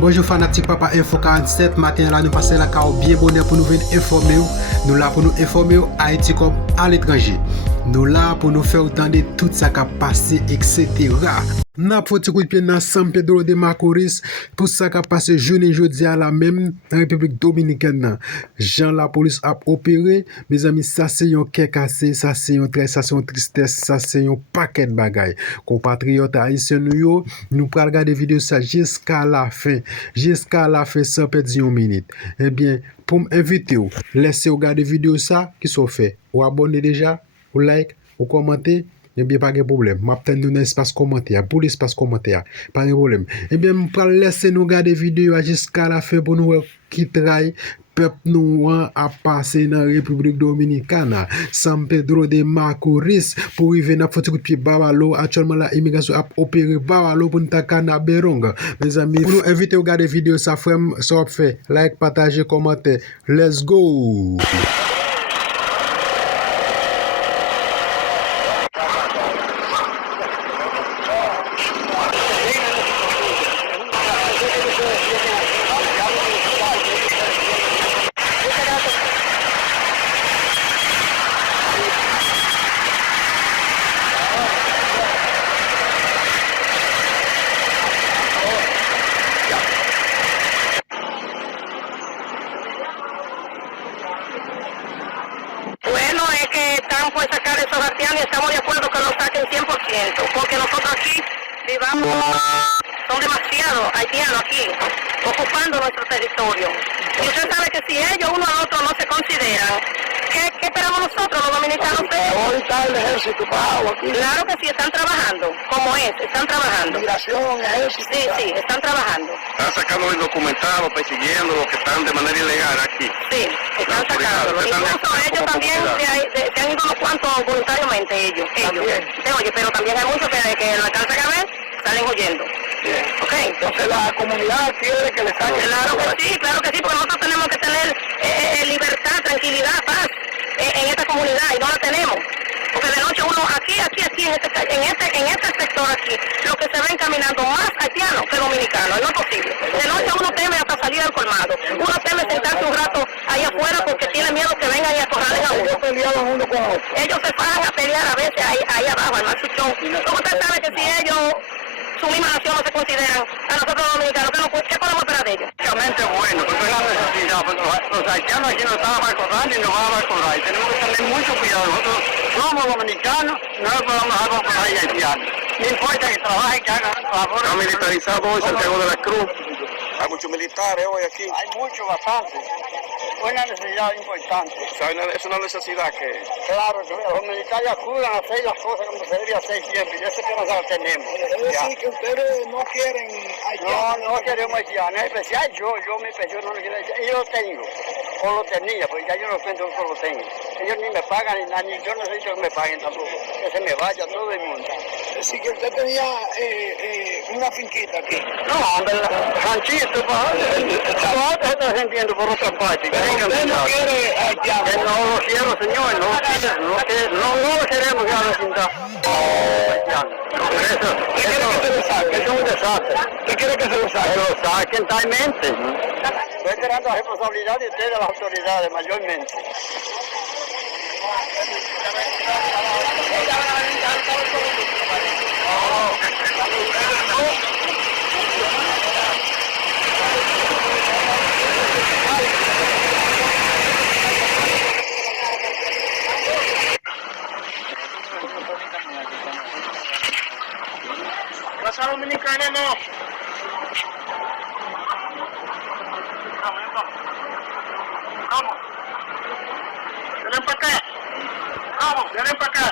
Bonjour fanatique Papa Info 47. Matin là nous passons la carte bien bonheur pour nous venir informer. Nous là pour nous informer Haïti comme à l'étranger. Nous là pour nous faire entendre tout ça qui a passé, etc. N'a pas de coup de pied dans San Pedro de Macorís pour ça qui a passé jeudi à la même dans République Dominicaine. Jean la police a opéré. Mes amis, ça c'est un cœur cassé, ça c'est un trait, ça c'est une tristesse, ça c'est un paquet de bagailles. Compatriotes haïtiens nous prenons regarder vidéo ça jusqu'à la fin. Jusqu'à la fin sans perdre une minute. Eh bien, pour m'inviter, laissez regarder vidéo ça qui sont fait. Ou abonnez déjà, ou like, ou commenter. Eh bien, pas de problème. Je vais vous espace commentaire. Pour l'espace commentaire, pas de problème. Eh bien, je vais laisser nous regarder vidéo jusqu'à la fin pour nous qui travaille. Peuple nous a passé dans la République Dominicaine, San Pedro de Macorís, pour arriver dans le pied Babalo. Actuellement, la immigration a opéré Babalo pour nous à Berong. Mes amis, pour nous inviter à regarder vidéo, ça fait like, partager, commenter. Let's go! Bueno, es que están por sacar esos haitianos y estamos de acuerdo que lo saquen 100%, porque nosotros aquí vivamos, son demasiados haitianos aquí, ocupando nuestro territorio. Y usted sabe que si ellos uno al otro no se consideran, ¿qué esperamos nosotros los dominicanos? Hoy está el ejército parado aquí. Claro que sí, están trabajando, como es, están trabajando. Migración, ejército. Sí, están trabajando. Están sacando indocumentados, persiguiendo los que están de manera ilegal aquí. Sí, están sacándolo. Incluso ellos también se han ido unos cuantos voluntariamente, ellos. Oye, pero también hay muchos que en la casa que ven salen huyendo. Bien. ¿Ok? Entonces la comunidad quiere que le saquen. Claro que sí, porque nosotros tenemos que tener libertad, tranquilidad, paz en esta comunidad y no la tenemos. Porque de noche uno aquí en este sector aquí, lo que se ven caminando más haitianos que dominicanos, no es posible. De noche uno teme hasta salir al colmado, uno teme sentarse un rato ahí afuera porque tiene miedo que vengan y acorralen a uno. Ellos peleaban uno con otro. Ellos se pagan a pelear a veces ahí abajo, al machuchón. Como usted sabe que si ellos, su misma nación, no se consideran a nosotros los dominicanos, ¿qué podemos esperar de ellos? Realmente bueno, porque es la necesidad. Los haitianos aquí nos están abarcotando y nos van a abarcotar. Y tenemos que tener mucho cuidado. Nosotros somos dominicanos, no nos podemos dejar por ahí haitianos. No importa que trabajen, que hagan labor. Está militarizado hoy Santiago de la Cruz. Hay muchos militares hoy aquí. Hay mucho, bastante. Una necesidad importante. O sea, es una necesidad que... Claro, los militares acudan a hacer las cosas como se debe hacer siempre. Y eso que nosotros tenemos. Es decir, que ustedes no quieren haitianos. No queremos haitianos. En especial yo mi pensión no lo quiero haitianos. Yo lo tengo. O lo tenía, porque ya yo no cuento que lo tengo. Ellos ni me pagan, ni yo necesito que me paguen tampoco. Que se me vaya todo el mundo. Es decir, que usted tenía una finquita aquí. No, hombre, ranchito, trabajo se está sintiendo por otra parte. Usted no quiere haitianos. No lo quiero, señor, no lo queremos ya vecindad. ¿Qué quiere que se lo saque? Es un desastre. ¿Qué quiere que se lo saque? Que lo saquen talmente. Estoy esperando la responsabilidad de ustedes, las autoridades, mayormente. Raza dominicana no. Vamos. Vienen para acá. Vamos, vienen para acá.